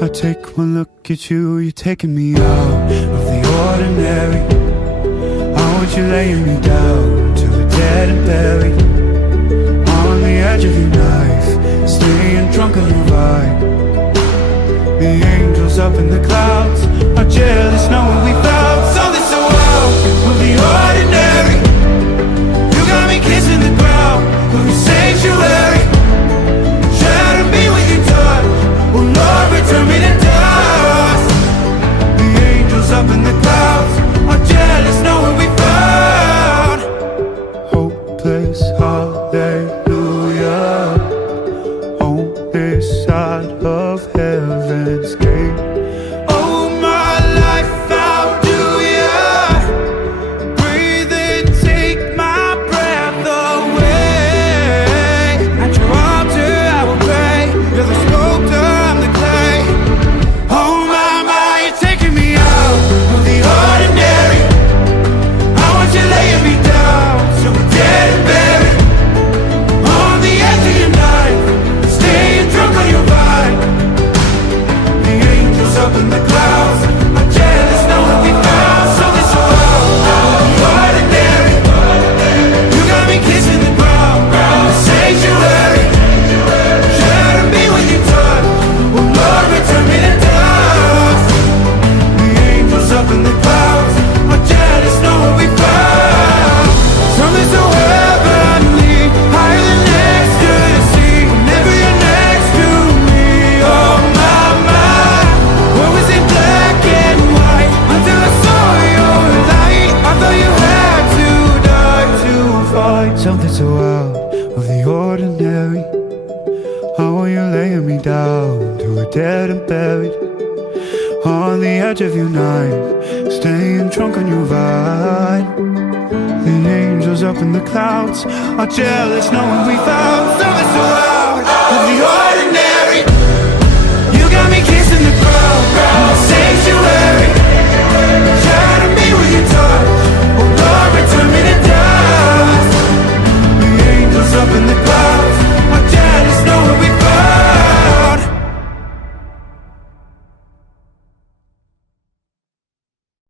I take one look at you, you're taking me out of the ordinary. I want you laying me down till we're dead and buried, on the edge of your knife, staying drunk on your vibe. The angels up in the clouds are jealous knowing we found something so out of the ordinary. You got me kissing the ground of your sanctuary. Shatter me with your touch, oh Lord, return me to dust. The angels up in the clouds are jealous knowing we found hopeless hallelujah on this side of heaven's gate. Oh, my life, how do ya breathe and take my breath away? At your altar I will pray, you're the sculptor, I'm the clay. Oh my, you're taking me out of the ordinary. I want you laying me down so we're dead and buried, on the edge of your knife, staying drunk on your vibe. The angels up in the clouds are jealous knowing we found something so out of the ordinary. You got me kissing the ground in the sanctuary. Shatter me with your touch, oh Lord, return me to dust. The angels up in the clouds are jealous knowing we found something so heavenly, higher than ecstasy. Whenever you're next to me, oh my, what was it black and white until I saw your light? I thought you had to die to find something so out of the ordinary. I want you laying me down till we're dead and buried, on the edge of your knife, staying drunk on your vine. The angels up in the clouds are jealous knowing we found something so out of the ordinary.